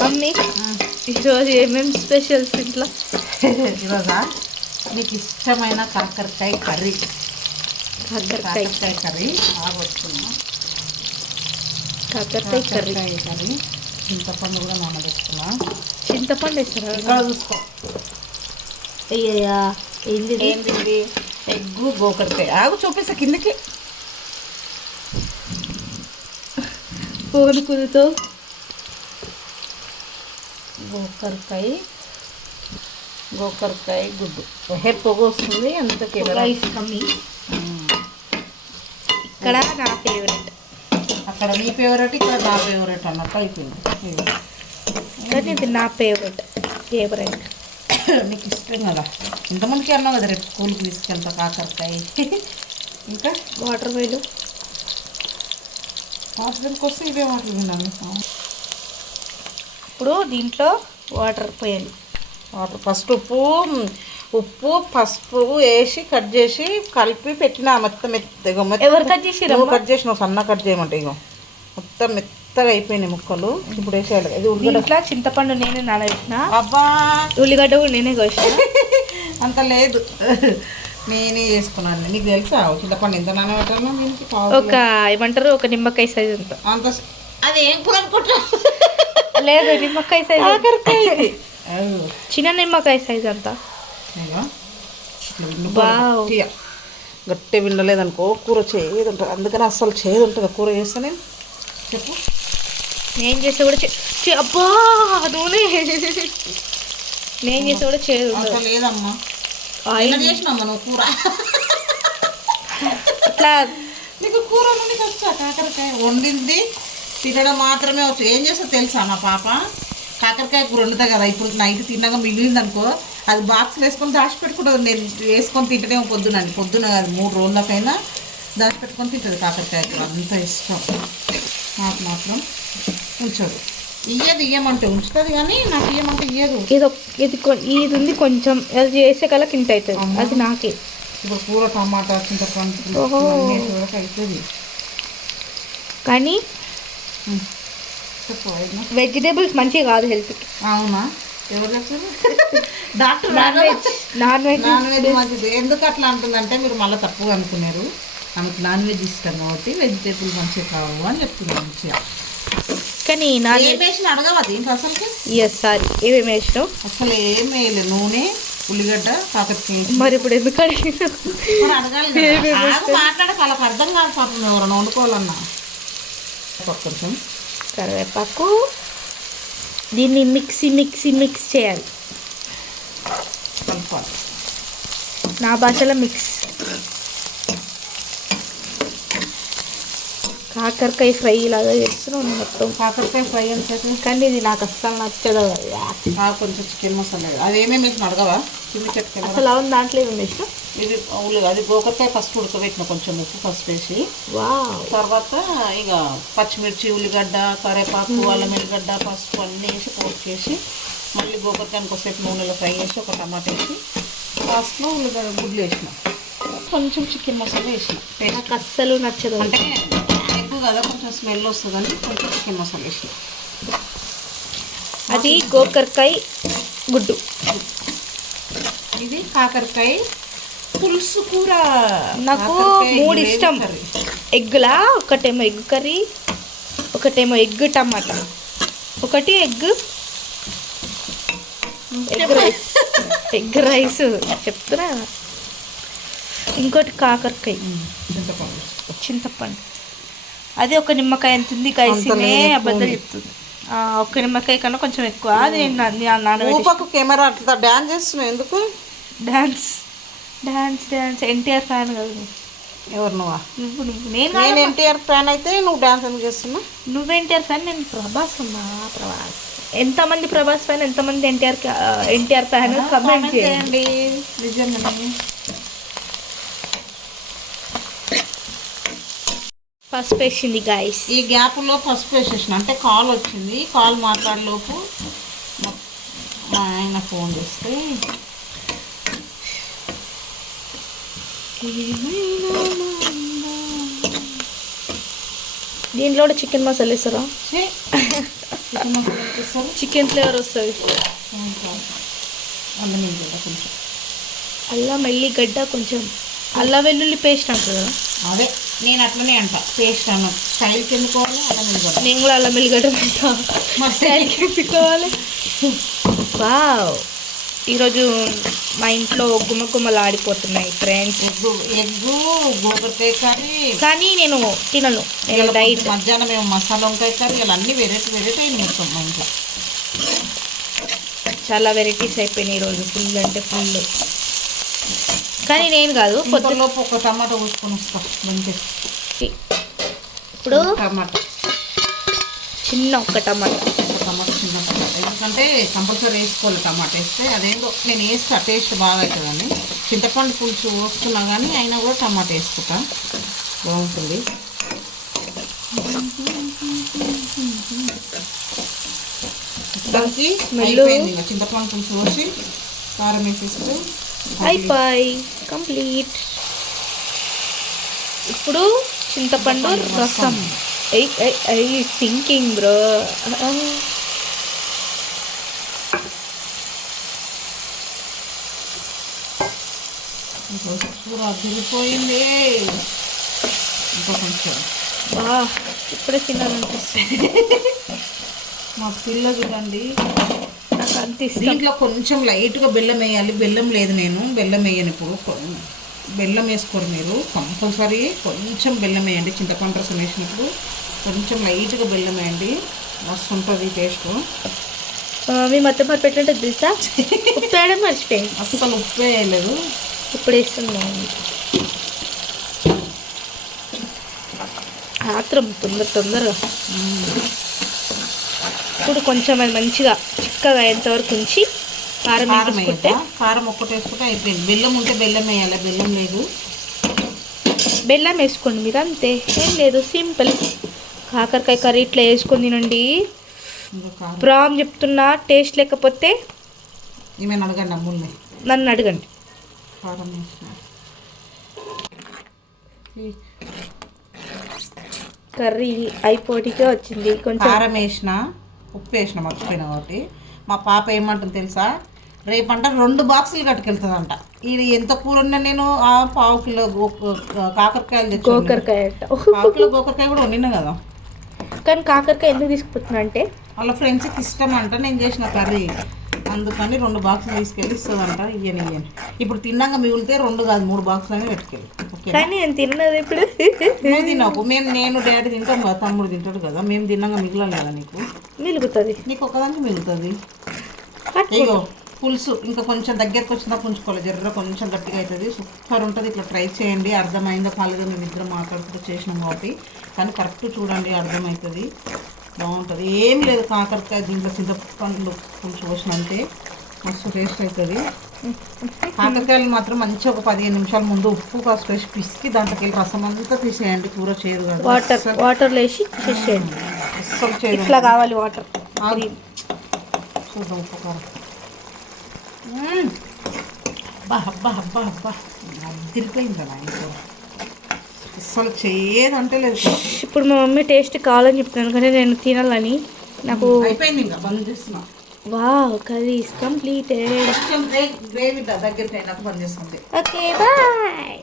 Mummy ఈరోజు ఏమేమి specials ఇంట్లో? ఈరోజా నీకు ఇష్టమైన కాకరకాయ కర్రీ. కాకరకాయ కర్రీ బాగా వస్తున్నాం. కాకరకాయ కర్రీ చింతపండు కూడా నానబెట్టుకున్నా. చింతపండు వేస్తారా? ఇక్కడ చూసుకో. అయ్యా ఏంది ఎగ్గు గోకరకాయ. ఆగు చూపిస్తా కిందకి. ఫోన్ కుదుతో గోకరకాయ గుడ్డు. పొగ వస్తుంది అంతకే రైస్ కమ్మీ. ఇక్కడ నా ఫేవరెట్. అక్కడ నీ ఫేవరెట్, ఇక్కడ నా ఫేవరెట్ అన్నట్టు అయిపోయింది. కానీ ఇది నా ఫేవరెట్. నీకు ఇష్టం కదా. ఇంతమందికి అన్నావు కదా రేపు స్కూల్కి తీసుకెళ్తా కాకరకాయ. ఇంకా వాటర్ వేలు కోసం ఇవే వాటర్ విన్నాను. ఇప్పుడు దీంట్లో వాటర్ పోయాలి. వాటర్ ఫస్ట్ ఉప్పు పసుపు వేసి కట్ చేసి కలిపి పెట్టిన మొత్తం ఎవరు కట్ చేసి కట్ చేసినావు. సన్న కట్ చేయమంటే ఇగో మొత్తం మెత్తగా అయిపోయినాయి ముక్కలు. ఇప్పుడు వేసేయాలి. ఇది ఉల్లిగడ్డ చింతపండు నేనే నానబెట్టిన. అబ్బా ఉల్లిగడ్డ కూడా నేనే కోసిన. అంత లేదు, నేనే చేసుకున్నాను. నీకు తెలుసా చింతపండు ఎంత నానబెట్టాలో? దీనికి ఒక ఏమంటారు, ఒక నిమ్మకాయ సైజ్ అంత. అంత అది ఏం కూర అనుకుంటా? లేదు, నిమ్మకాయ సైజ్, చిన్న నిమ్మకాయ సైజ్ అంతా. గట్టి వినలేదనుకో కూర చేదు ఉంటుంది. అందుకని అస్సలు చేదు ఉంటుంది కూర చేస్తే. నేను చెప్పు, నేను చేస్తే కూడా అబ్బా నూనె నేను చేస్తే కూడా చేదు అసలు లేదమ్మా. చేసినామ్మా నువ్వు కూర. అట్లా నీకు కూర నీకు వచ్చా? కాకరకాయ వండింది తినడం మాత్రమే వచ్చు. ఏం చేస్తా తెలుసా నా పాప? కాకరకాయ కూర వండుతా కదా, ఇప్పుడు నైట్ తిన్నాక మిగిలింది అనుకో, అది బాక్స్లో వేసుకొని దాచిపెట్టుకుంటుంది. నేను వేసుకొని తింటేనేమో పొద్దున కాదు 3 రోజులకైనా దాచిపెట్టుకొని తింటుంది కాకరకాయ కూర. అంత ఇష్టం. నాకు మాత్రం ఉంచదు. ఇయ్యమంటే ఉంచుతుంది, కానీ నాకు ఇయ్యమంటే ఇయ్యదు. ఇది ఉంది కొంచెం, అది చేసే కల కింట అవుతుంది. అది నాకే. ఇప్పుడు కూర టమాటా చింతపండు అవుతుంది. కానీ వెజిటేబుల్స్ మంచిగా కాదు హెల్త్కి. అవునా? ఎవరు చెప్తారు? డాక్టర్. నాన్ వెజ్ మంచిది. ఎందుకు అట్లా అంటుందంటే మీరు మళ్ళీ తప్పుగా అనుకున్నారు. ఆమెకు నాన్ వెజ్ ఇష్టం కాబట్టి వెజిటేబుల్ మంచిగా కావు అని చెప్తున్నాను. మంచిగా కానీ వేసిన అడగవా దీంట్లో అసలుకి? సారీ, ఏమేమి వేసినావు? అసలు ఏం వేయలేదు. నూనె, ఉల్లిగడ్డ, కాకరకాయ. మరి ఇప్పుడు ఎందుకు అడగాలి? మాట్లాడక వాళ్ళకి అర్థం కాదు పాపం. ఎవరైనా వండుకోవాలన్నా. కొంచెం కరివేపాకు. దీన్ని మిక్స్ చేయాలి. కలుపుకోవాలి. నా భాషలో మిక్స్. కాకరకాయ ఫ్రై లాగా చేస్తున్నాను మొత్తం. కాకరకాయ ఫ్రై అంటే, కానీ ఇది నాకు అస్సలు నచ్చదు. కొంచెం చికెన్ మసాలా అది ఏమేమి వేసిన అడగవా? చిన్ని చెట్టు అసలు అవును, దాంట్లో ఏమేమి వేసిన? ఇది అది గోకరకాయ ఫస్ట్ ఉడకబెట్టిన, కొంచెం ఉప్పు ఫస్ట్ వేసి. తర్వాత ఇక పచ్చిమిర్చి, ఉల్లిగడ్డ, కరివేపాకు, అల్లం ఎల్లిగడ్డ, పసుపు అన్నీ వేసి పోస్ట్ చేసి మళ్ళీ గోకరకాయని కొద్దిసేపు నూనెలో ఫ్రై చేసి ఒక టమాటా వేసి లాస్ట్లో ఉల్లిగడ్డ గుడ్లు వేసిన, కొంచెం చికెన్ మసాలా వేసిన. నాకు అస్సలు నచ్చదు. అంటే ఎక్కువ కదా, కొంచెం స్మెల్ వస్తుందని కొంచెం చికెన్ మసాలా వేసిన. అది గోకరకాయ గుడ్డు. ఇది కాకరకాయ పులుసు కూర. నాకు 3 ఇష్టం. ఎగ్గులా ఒకటేమో ఎగ్ కర్రీ, ఒకటేమో ఎగ్ టమాటా, ఒకటి ఎగ్ రైస్ చెప్తున్నా. ఇంకోటి కాకరకాయ చింతపండు. అది ఒక నిమ్మకాయ ఎంత ఉంది కలిసినే అబద్ధం చెప్తుంది. ఒక నిమ్మకాయ కన్నా కొంచెం ఎక్కువ. అది నేను కెమెరా అట్లా డాన్స్ చేస్తున్నావు ఎందుకు? డాన్స్ ఎన్టీఆర్ ఫ్యాన్ కదా నువ్వు. ఎవరు నువ్వా? నువ్వు. నేను ఎన్టీఆర్ ఫ్యాన్ అయితే నువ్వు డాన్స్ ఎందుకు చేస్తున్నావు? నువ్వు ఎన్టీఆర్ ఫ్యాన్, నేను ప్రభాస్ ఉన్నా. ఎంతమంది ప్రభాస్ ఫ్యాన్, ఎంతమంది ఎన్టీఆర్ ఫ్యాన్ కమెంట్ చేయండి. నిజంగా పసుపు వేసింది గాయస్. ఈ గ్యాప్లో పసుపు వేసేసిన, అంటే కాల్ వచ్చింది. కాల్ మాట్లాడలోపు మా ఆయన ఫోన్ చేస్తే దీంట్లో కూడా చికెన్ మసాలా వేస్తారా? చికెన్ మసాలా ఇస్తారు చికెన్ ఫ్లేవర్ వస్తుంది. అల్లం వెల్లిగడ్డ కొంచెం, అల్లం వెల్లిగడ్డ కొంచెం, అల్లం వెల్లుల్లి పేస్ట్ అంటారు కదా, అదే నేను అట్లనే అంట పేస్ట్ అన్నం స్టైల్కి ఎందుకోవాలి అల్లం వెల్లిగడ్డ. నేను కూడా అల్లం వెల్లిగడ్డ పెట్టా మరి స్టైల్కి పెట్టుకోవాలి. వావ్, ఈరోజు మా ఇంట్లో గుమ్మగుమ్మలు ఆడిపోతున్నాయి ఫ్రెండ్స్. ఎగ్గు గోకరకాయ కర్రీ, కానీ నేను తినను, నేను డైట్. మధ్యాహ్నం మేము మసాలా వంకాయ కర్రీ, ఇలా అన్ని వెరైటీ వెరైటీ అయిన మొత్తం మా ఇంట్లో చాలా వెరైటీస్ అయిపోయినాయి ఈరోజు, ఫుల్ అంటే ఫుల్. కానీ నేను కాదు, పొద్దులోపు ఒక టమాటా కోసుకొని వస్తాం మంచి. ఇప్పుడు టమాటా చిన్న ఒక్క టమాటా చిన్న టమాటా, ఎందుకంటే కంపల్సరీ వేసుకోవాలి. టమాటా వేస్తే అదేందో నేను వేస్తా టేస్ట్ బాగా అవుతుందని. చింతపండు పులుసు వస్తున్నా కానీ అయినా కూడా టమాటా వేసుకుంటా, బాగుంటుంది. దానికి అయిపోయింది ఇంకా చింతపండు పులుసు పోసి కారం వేసేస్తే అయిపోయి కంప్లీట్. ఇప్పుడు చింతపండు రసం. Thinking bro. కూర అదిరిపోయింది. ఇంకా కొంచెం ఇప్పుడే తినాలనిపిస్తుంది. మా పిల్ల చూడండి, నాకు అంత ఇష్టం. దీంట్లో కొంచెం లైట్గా బెల్లం వేయాలి. బెల్లం లేదు, నేను బెల్లం వేయను ఇప్పుడు. బెల్లం వేసుకోరు మీరు, కంపల్సరీ కొంచెం బెల్లం వేయండి. చింతపండు రసం వేసినప్పుడు కొంచెం లైట్గా బెల్లం వేయండి, మస్తు ఉంటుంది టేస్ట్. మీ మధ్య మరి పెట్టినట్టు తెలుసా, ఉప్పు వేయడం మర్చిపోయింది. అస్సలు ఉప్పు వేయలేదు, ఇప్పుడు వేస్తుంది. ఆత్రం తొందరగా. ఇప్పుడు కొంచెం అది మంచిగా చిక్కగా అయ్యేంతవరకు ఉంచి కారం వేసుకుంటే, కారం ఒక్కటి వేసుకుంటే అయిపోయింది. బెల్లం ఉంటే బెల్లం వేయాలి, బెల్లం లేదు. బెల్లం వేసుకోండి మీరు, అంతే, ఏం లేదు, సింపుల్. కాకరకాయ కర్రీ ఇట్లా వేసుకొని తినండి. ప్రామ్ చెప్తున్నా, టేస్ట్ లేకపోతే ఏమైనా అడగండి, అమ్ముల్ని నన్ను అడగండి. కారం వేసిన కర్రీ అయిపోటికే వచ్చింది. కొంచెం కారం వేసిన, ఉప్పు వేసిన మర్చిపోయిన కాబట్టి. మా పాప ఏమంటుంది తెలుసా, రేపంట 2 బాక్సులు కట్టుకెళ్తుందంట. ఇది ఎంత కూర ఉన్నా నేను ఆ పావు కిలో కాకరకాయలు తెచ్చి, గోకరకాయ పావు కిలో గోకరకాయ కూడా వండినా కదా. కానీ కాకరకాయ ఎందుకు తీసుకుపోతున్నా అంటే వాళ్ళ ఫ్రెండ్స్కి ఇష్టం అంట నేను చేసిన కర్రీ, అందుకని 2 బాక్సులు తీసుకెళ్ళి ఇస్తుందంట. ఇయ్యని ఇప్పుడు తిన్నాక మిగిలితే 2 కాదు 3 బాక్సులు అని పెట్టుకెళ్ళి. కానీ నేను తిన్నది ఇప్పుడు నువ్వు తిన్నావు, నేను డాడీ తింటాం కదా, తమ్ముడు తింటాడు కదా, మేము తిన్నాక మిగిలాలి కదా, నీకు మిగులుతుంది, నీకు ఒక్కదానికి మిగులుతుంది. అయ్యో పులుసు ఇంకా కొంచెం దగ్గరకు వచ్చినా పుంజుకోవాలి, జర్ర కొంచెం గట్టిగా అవుతుంది, సూపర్ ఉంటుంది. ఇట్లా ట్రై చేయండి. అర్థమైందో కాలేదో మేము ఇద్దరం మాట్లాడుతూ చేసినాం కాబట్టి, కానీ కరెక్ట్ చూడండి, అర్థమవుతుంది, బాగుంటుంది. ఏం లేదు, కాకరకాయ దీంట్లో చింతపండు పులుసు పోసినంతే మస్తు టేస్ట్ అవుతుంది. కాకరకాయలు మాత్రం మంచిగా ఒక 15 నిమిషాల ముందు ఉప్పు కాస్త వేసి పిసికి దాంట్లోకి వెళ్ళి రసం అంతా తీసేయండి. కూర చేయదు కదా, వాటర్లో వేసి చేసేయండి. అస్సలు చేయదు, ఇట్లా కావాలి వాటర్. చూద్దాం ఉప్పు కారం. అబ్బా అబ్బా అబ్బా అబ్బా తిరిగిపోయింది కదా ఆయన కూర, అస్సలు చేయదంటే లేదు. ఇప్పుడు మా మమ్మీ టేస్ట్ కావాలని చెప్తున్నాను, కానీ నేను తినాలని నాకు అయిపోయింది, ఇంకా బంద్ చేస్తున్నా. Wow, curry is completed. Gravy దగ్గరికి అయినాక బంద్ చేస్తుంది. Okay bye.